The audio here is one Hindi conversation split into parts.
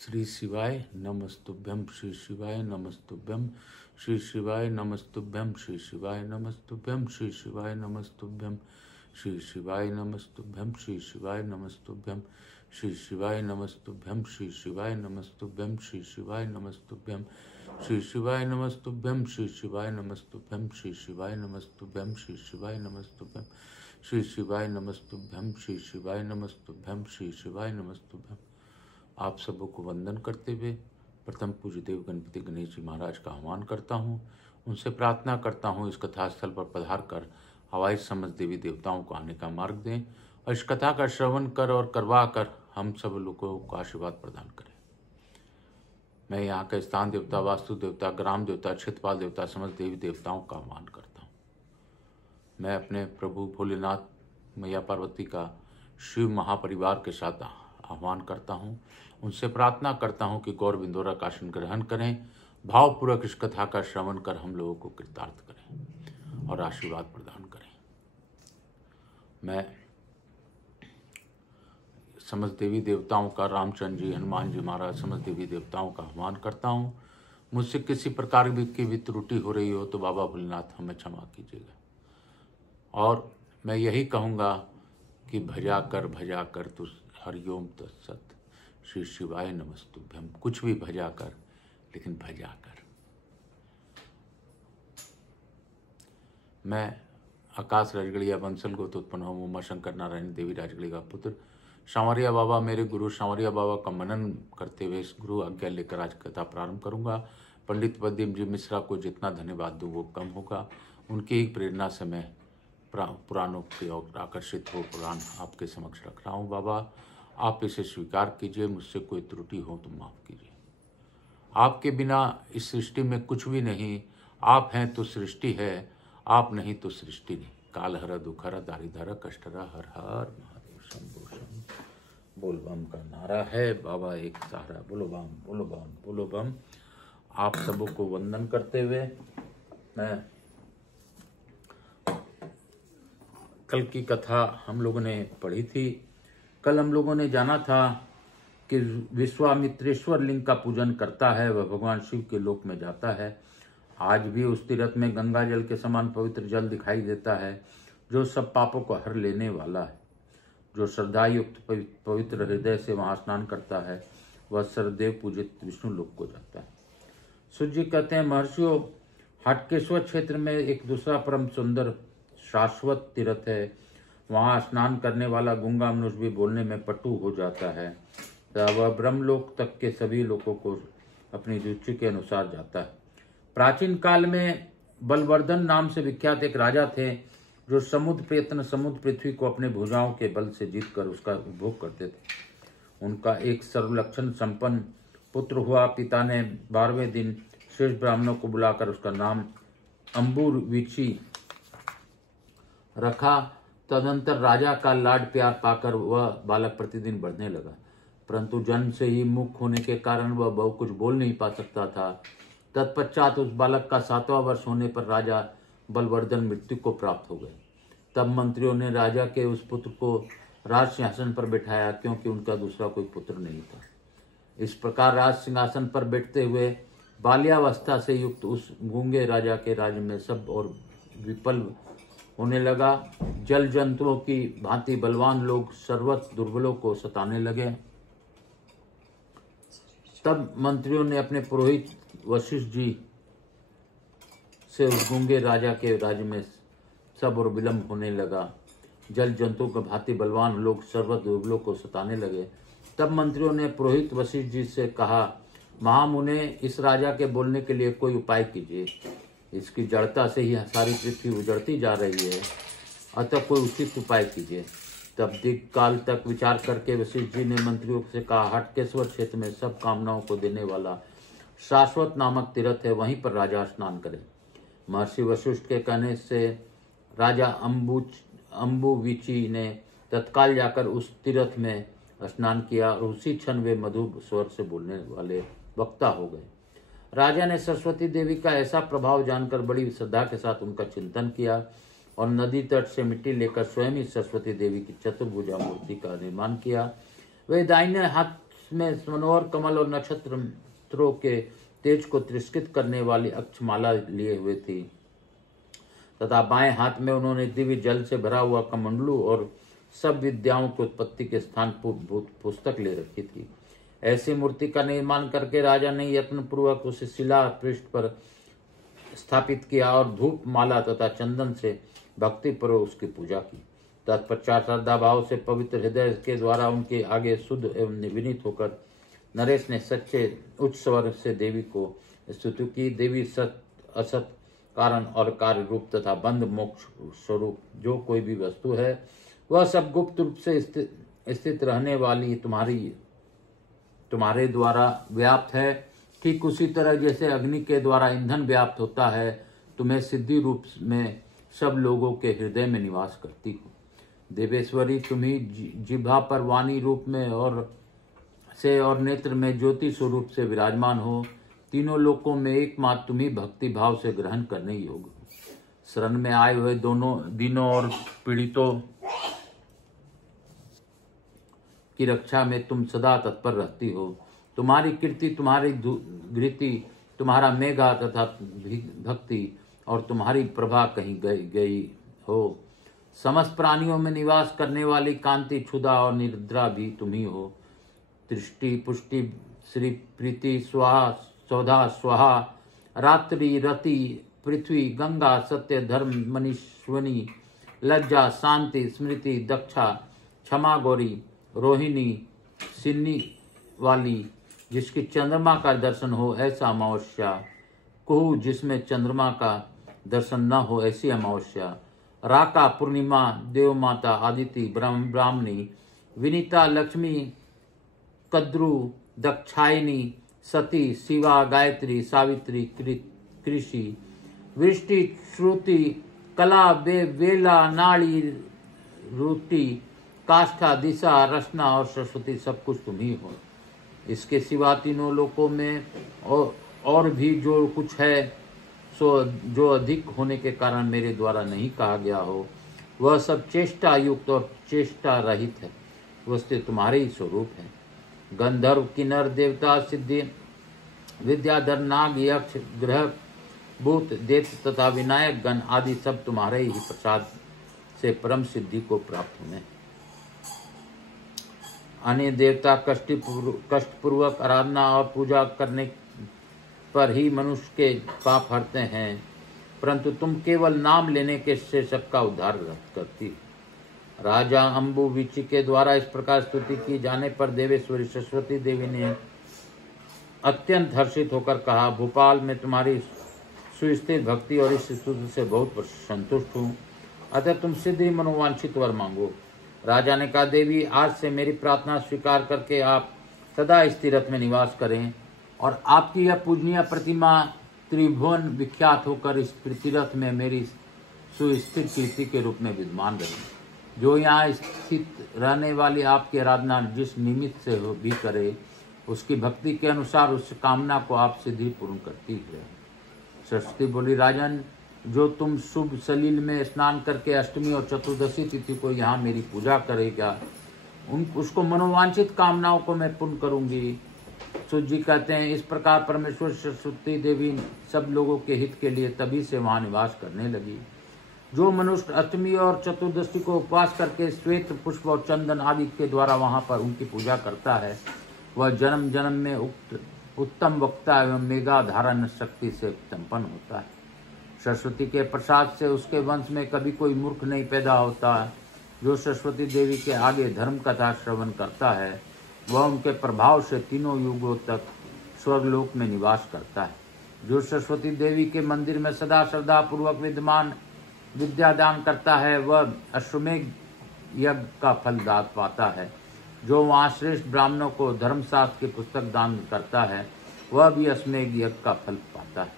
श्री शिवाय नमस्तुभ्यं श्री शिवाय नमस्तुभ्यं श्री शिवाय नमस्तुभ्यं श्री शिवाय नमस्तुभ्यं श्री शिवाय नमस्तुभ्यं श्री शिवाय नमस्तुभ्यं श्री शिवाय नमस्तुभ्यं श्री शिवाय नमस्तुभ्यं श्री शिवाय नमस्तुभ्यं श्री शिवाय नमस्तुभ्यं श्री शिवाय नमस्तुभ्यं श्री शिवाय नमस्तुभ्यं श्री शिवाय नमस्तुभ्यं श्री शिवाय नमस्तुभ्यं श्री शिवाय नमस्तुभ्यं श्री शिवाय नमस्तुभ्यं श्री शिवाय नमस्तुभ्यं। आप सबों को वंदन करते हुए प्रथम पूज्य देव गणपति गणेश जी महाराज का आह्वान करता हूँ। उनसे प्रार्थना करता हूँ इस कथा स्थल पर पधार कर हवाई समझ देवी देवताओं को आने का मार्ग दें और इस कथा का श्रवण कर और करवा कर हम सब लोगों को आशीर्वाद प्रदान करें। मैं यहाँ का स्थान देवता, वास्तु देवता, ग्राम देवता, क्षेत्रपाल देवता, समझ देवी देवताओं का आह्वान करता हूँ। मैं अपने प्रभु भोलेनाथ मैया पार्वती का शिव महापरिवार के साथ आह्वान करता हूँ। उनसे प्रार्थना करता हूँ कि गौर बिंदोरा का आसन ग्रहण करें, भावपूर्वक इस कथा का श्रवण कर हम लोगों को कृतार्थ करें और आशीर्वाद प्रदान करें। मैं समझ देवी देवताओं का, रामचंद्र जी, हनुमान जी महाराज, समझ देवी देवताओं का आह्वान करता हूँ। मुझसे किसी प्रकार की भी त्रुटि हो रही हो तो बाबा भोलेनाथ हमें क्षमा कीजिएगा। और मैं यही कहूँगा कि भजा कर तु हरिओम तत्सत श्री शिवाय नमस्तुभ्यम। कुछ भी भजा कर, लेकिन भजा कर। मैं आकाश राजगढ़िया बंसल गोत उत्पन्न हूँ, उमा शंकर नारायण देवी राजगढ़ी का पुत्र। सांवरिया बाबा मेरे गुरु सांवरिया बाबा का मनन करते हुए इस गुरु आज्ञा लेकर आज कथा प्रारंभ करूंगा। पंडित पद्म जी मिश्रा को जितना धन्यवाद दूँ वो कम होगा। उनकी ही प्रेरणा से मैं पुराणों की ओर आकर्षित हो पुराण आपके समक्ष रख रहा हूँ। बाबा आप इसे स्वीकार कीजिए, मुझसे कोई त्रुटि हो तो माफ़ कीजिए। आपके बिना इस सृष्टि में कुछ भी नहीं। आप हैं तो सृष्टि है, आप नहीं तो सृष्टि नहीं। काल हर दुख हर दारिद्र कष्ट हर हर महादेव शंभो शंभो। बोल बम का नारा है बाबा एक सहारा। बोलो बम बोलो बम बोलो बम। आप सबों को वंदन करते हुए मैं कल की कथा हम लोगों ने पढ़ी थी। कल हम लोगों ने जाना था कि विश्वामित्रेश्वर लिंग का पूजन करता है वह भगवान शिव के लोक में जाता है। आज भी उस तीर्थ में गंगा जल के समान पवित्र जल दिखाई देता है जो सब पापों को हर लेने वाला है। जो श्रद्धा युक्त पवित्र हृदय से वहां स्नान करता है वह सर्वदेव पूजित विष्णु लोक को जाता है। सूर्य जी कहते हैं, महर्षियों, हटकेश्वर क्षेत्र में एक दूसरा परम सुंदर शाश्वत तीर्थ है। वहां स्नान करने वाला गूंगा मनुष्य भी बोलने में पटु हो जाता है। वह ब्रह्मलोक तक के सभी लोगों को अपनी रुचि के अनुसार जाता है। प्राचीन काल में बलवर्धन नाम से विख्यात एक राजा थे जो समुद्र पृथ्वी को अपने भुजाओं के बल से जीतकर उसका उपभोग करते थे। उनका एक सर्वलक्षण संपन्न पुत्र हुआ। पिता ने 12वें दिन श्रेष्ठ ब्राह्मणों को बुलाकर उसका नाम अम्बुवीची रखा। तदंतर राजा का लाड प्यार पाकर वह बालक प्रतिदिन बढ़ने लगा, परंतु जन्म से ही मूक होने के कारण वह बहु कुछ बोल नहीं पा सकता था। तत्पश्चात उस बालक का 7वां वर्ष होने पर राजा बलवर्धन मृत्यु को प्राप्त हो गए। तब मंत्रियों ने राजा के उस पुत्र को राज सिंहासन पर बैठाया, क्योंकि उनका दूसरा कोई पुत्र नहीं था। इस प्रकार राज सिंहासन पर बैठते हुए बाल्यावस्था से युक्त उस गूंगे राजा के राज्य में सब और विपल होने लगा। जल जंतुओं की भांति बलवान लोग सर्वत्र दुर्बलों को सताने लगे। तब मंत्रियों ने अपने पुरोहित वशिष्ठ जी से उस गूंगे राजा के राज्य में सब और विलंब होने लगा। जल जंतुओं की भांति बलवान लोग सर्वत्र दुर्बलों को सताने लगे। तब मंत्रियों ने पुरोहित वशिष्ठ जी से कहा, महामुने, इस राजा के बोलने के लिए कोई उपाय कीजिए। इसकी जड़ता से ही सारी पृथ्वी उजड़ती जा रही है, अतः कोई उचित उपाय कीजिए। तब दीर्घ काल तक विचार करके वशिष्ठ जी ने मंत्रियों से कहा, हटकेश्वर क्षेत्र में सब कामनाओं को देने वाला शाश्वत नामक तीर्थ है, वहीं पर राजा स्नान करे। महर्षि वशिष्ठ के कहने से राजा अम्बुवीची ने तत्काल जाकर उस तीर्थ में स्नान किया और उसी क्षण वे मधुर स्वर से बोलने वाले वक्ता हो गए। राजा ने सरस्वती देवी का ऐसा प्रभाव जानकर बड़ी श्रद्धा के साथ उनका चिंतन किया और नदी तट से मिट्टी लेकर स्वयं ही सरस्वती देवी की चतुर्भुजा मूर्ति का निर्माण किया। वे दाहिने हाथ में मनोहर कमल और नक्षत्रों के तेज को तिरस्कृत करने वाली अक्षमाला लिए हुए थी तथा बाएं हाथ में उन्होंने दिव्य जल से भरा हुआ कमंडलू और सब विद्याओं की उत्पत्ति के स्थान पुस्तक ले रखी थी। ऐसी मूर्ति का निर्माण करके राजा ने यत्न पूर्वक उसे शिला पृष्ठ पर स्थापित किया और धूप माला तथा चंदन से भक्ति पूर्वक उसकी पूजा की। तत्पश्चात श्रद्धा भाव से पवित्र हृदय के द्वारा उनके आगे शुद्ध एवं विनीत होकर नरेश ने सच्चे उच्च स्वर से देवी को स्तुति की। देवी सत असत कारण और कार्य रूप तथा बंध मोक्ष स्वरूप जो कोई भी वस्तु है वह सब गुप्त रूप से स्थित रहने वाली तुम्हारे द्वारा व्याप्त है। ठीक उसी तरह जैसे अग्नि के द्वारा ईंधन व्याप्त होता है, तुम्हें सिद्धि रूप में सब लोगों के हृदय में निवास करती हो। देवेश्वरी तुम्ही जिह्वा पर वाणी रूप में और नेत्र में ज्योति स्वरूप से विराजमान हो। तीनों लोकों में एकमात्र तुम्ही भक्ति भाव से ग्रहण करने योग्य हो। शरण में आए हुए दोनों दिनों और पीड़ितों की रक्षा में तुम सदा तत्पर रहती हो। तुम्हारी कीर्ति, तुम्हारी धृति, तुम्हारा मेघा तथा भक्ति और तुम्हारी प्रभा कहीं गई हो। समस्त प्राणियों में निवास करने वाली कांति, क्षुधा और निद्रा भी तुम्ही हो। दृष्टि, पुष्टि, श्री, प्रीति, स्वाहा, सौधा, स्वाहा, रात्रि, रति, पृथ्वी, गंगा, सत्य, धर्म, मनीश्वनी, लज्जा, शांति, स्मृति, दक्षा, क्षमा, गौरी, रोहिणी, सिन्नी वाली, जिसकी चंद्रमा का दर्शन हो ऐसा अमावस्या, कुहू जिसमें चंद्रमा का दर्शन न हो ऐसी अमावस्या, राका, पूर्णिमा, देव माता, आदिति, ब्राह्मणी, विनीता, लक्ष्मी, कद्रु, दक्षायनी, सती, शिवा, गायत्री, सावित्री, कृषि, वृष्टि, श्रुति, कला, वेला, नाड़ी, रूटी, काष्ठा, दिशा, रचना और सरस्वती सब कुछ तुम ही हो। इसके सिवा तीनों लोकों में और भी जो कुछ है सो जो अधिक होने के कारण मेरे द्वारा नहीं कहा गया हो वह सब चेष्टा युक्त और चेष्टा रहित है, वस्तु तुम्हारे ही स्वरूप है। गंधर्व, किन्नर, देवता, सिद्धि, विद्याधर, नाग, यक्ष, ग्रह, भूत, दैत्य तथा विनायक गण आदि सब तुम्हारे ही प्रसाद से परम सिद्धि को प्राप्त होने। अन्य देवता कष्टपूर्वक आराधना और पूजा करने पर ही मनुष्य के पाप हरते हैं, परंतु तुम केवल नाम लेने के से सबका उद्धार करती। राजा अम्बुविची के द्वारा इस प्रकार स्तुति की जाने पर देवेश्वरी सरस्वती देवी ने अत्यंत हर्षित होकर कहा, भोपाल में तुम्हारी सुस्थिर भक्ति और इस स्तुति से बहुत संतुष्ट हूँ, अतः तुम सिद्धि मनोवांछित वर मांगो। राजा ने कहा, देवी आज से मेरी प्रार्थना स्वीकार करके आप सदा इस तीर्थ में निवास करें और आपकी यह पूजनीय प्रतिमा त्रिभुवन विख्यात होकर इस तीर्थ में मेरी सुस्थिर कीर्ति के रूप में विद्यमान रहे। जो यहाँ स्थित रहने वाली आपकी आराधना जिस निमित्त से हो भी करे, उसकी भक्ति के अनुसार उस कामना को आप सिद्धि पूर्ण करती है। सरस्वती बोली, राजन, जो तुम शुभ सलील में स्नान करके अष्टमी और चतुर्दशी तिथि को यहाँ मेरी पूजा करेगा, उसको मनोवांछित कामनाओं को मैं पूर्ण करूंगी। सूत जी कहते हैं, इस प्रकार परमेश्वर सरस्वती देवी सब लोगों के हित के लिए तभी से वहाँ निवास करने लगी। जो मनुष्य अष्टमी और चतुर्दशी को उपवास करके श्वेत पुष्प और चंदन आदि के द्वारा वहाँ पर उनकी पूजा करता है, वह जन्म जन्म में उत्तम वक्ता एवं मेघा धारण शक्ति से संपन्न होता है। सरस्वती के प्रसाद से उसके वंश में कभी कोई मूर्ख नहीं पैदा होता। जो सरस्वती देवी के आगे धर्म कथा श्रवण करता है, वह उनके प्रभाव से तीनों युगों तक स्वर्गलोक में निवास करता है। जो सरस्वती देवी के मंदिर में सदा श्रद्धा पूर्वक विद्यमान विद्या दान करता है, वह अश्वमेघ यज्ञ का फल दान पाता है। जो वहाँ श्रेष्ठ ब्राह्मणों को धर्मशास्त्र की पुस्तक दान करता है, वह भी अश्वमेघ यज्ञ का फल पाता है।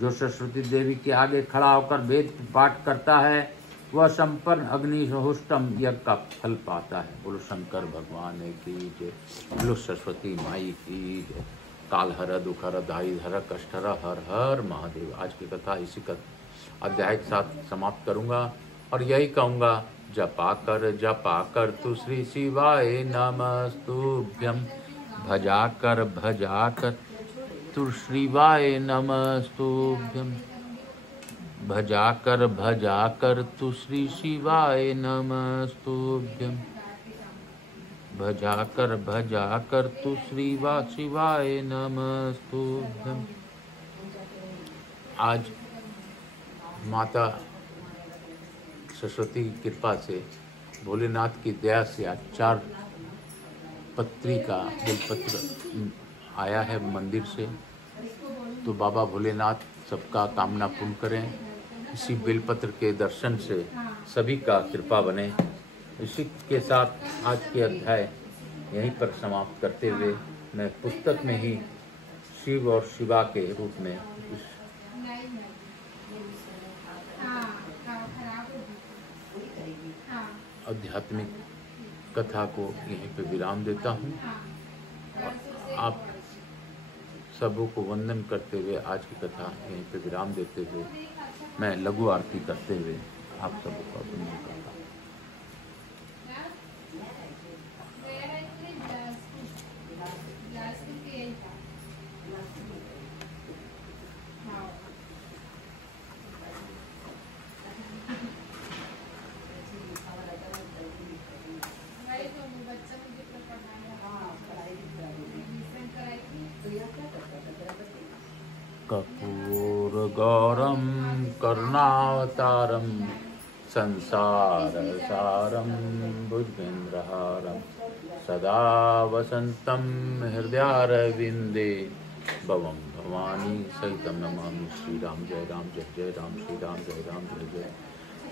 जो सरस्वती देवी के आगे खड़ा होकर वेद पाठ करता है, वह संपन्न अग्निहोष्टम यज्ञ का फल पाता है। बोलो शंकर भगवान की जय, बोलो सरस्वती माई की जय। काल हर दुख हर दाई हर कष्ट हर हर हर महादेव। आज की कथा इसी अध्याय के साथ समाप्त करूंगा और यही कहूंगा, जपा कर तु श्री शिवाय नमस्तुभ्यम, भजाकर तु श्रीवाय नमस्तुभ्यं। भजाकर तु श्री शिवाय नमस्तुभ्यं। भजाकर तु शिवाय नमस्तुभ्यं। आज माता सरस्वती की कृपा से, भोलेनाथ की दया से आज 4 पत्री का बेलपत्र आया है मंदिर से। तो बाबा भोलेनाथ सबका कामना पूर्ण करें। इसी बेलपत्र के दर्शन से सभी का कृपा बने। इसी के साथ आज के अध्याय यहीं पर समाप्त करते हुए मैं पुस्तक में ही शिव और शिवा के रूप में इस आध्यात्मिक कथा को यहीं पे विराम देता हूँ। और आप सबों को वंदन करते हुए आज की कथा यहीं पे विराम देते हुए मैं लघु आरती करते हुए आप सबों का वंदन करता हूँ। कर्पूरगौरं करुणावतारं संसारसारं भुजगेन्द्रहारं सदा वसन्तं हृदयारविन्दे भवं भवानी सहितं नमामि। श्रीराम जय राम जय जय राम, श्रीराम जय राम जय जय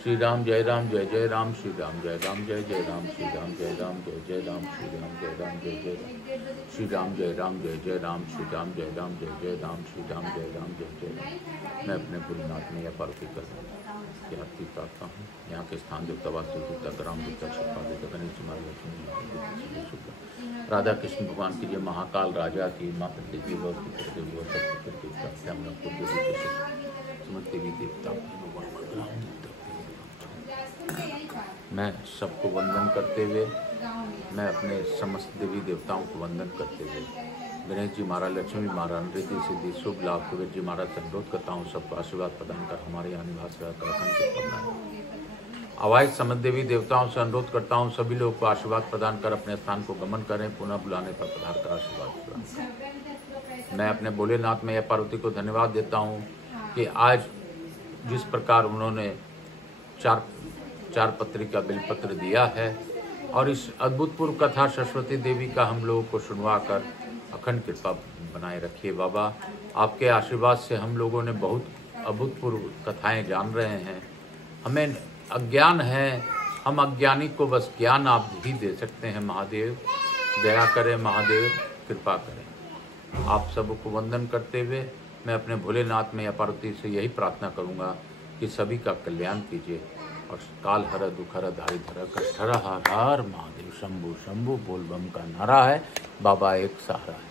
श्रीराम जय राम जय जय राम, श्रीराम जय राम जय जय राम, श्रीराम जय राम जय जय राम, श्रीराम जय राम जय जय राम, श्रीराम जय राम जय जय राम, श्रीराम जय राम जय जय राम, श्रीराम जय राम जय जय राम। मैं अपने भोलेनाथ में यह पार्वती कर की आरती करता हूँ। यहाँ के स्थान देवता वास्तु देवता ग्राम देवता शिवपाल देवता गणेश कुमार लक्ष्मी राधा कृष्ण भगवान की जय। महाकाल राजा की माता देवी देवी देवता मैं सबको वंदन करते हुए, मैं अपने समस्त देवी देवताओं को वंदन करते हुए गणेश जी महाराज, लक्ष्मी महाराज, रिद्धि सिद्धि शुभ लाभ कुबेर जी महाराज से अनुरोध करता हूँ सबको आशीर्वाद प्रदान कर हमारे यहाँ निवास आवाज समस्त देवी देवताओं से अनुरोध करता हूँ सभी लोगों को आशीर्वाद प्रदान कर अपने स्थान को गमन करें। पुनः बुलाने पर पधार कर आशीर्वाद प्रदान करें। मैं अपने भोलेनाथ में यह पार्वती को धन्यवाद देता हूँ कि आज जिस प्रकार उन्होंने 4 पत्री का बेलपत्र दिया है और इस अद्भुतपूर्व कथा सरस्वती देवी का हम लोगों को सुनवा कर अखंड कृपा बनाए रखिए बाबा। आपके आशीर्वाद से हम लोगों ने बहुत अभूतपूर्व कथाएं जान रहे हैं। हमें अज्ञान है, हम अज्ञानी को बस ज्ञान आप ही दे सकते हैं। महादेव दया करें, महादेव कृपा करें। आप सबको वंदन करते हुए मैं अपने भोलेनाथ में या पार्वती से यही प्रार्थना करूँगा कि सभी का कल्याण कीजिए। और काल हर दुख हर धारी धर कष्ट हर हर महादेव शंभु शंभु बोल बम का नारा है। बाबा एक सहारा है।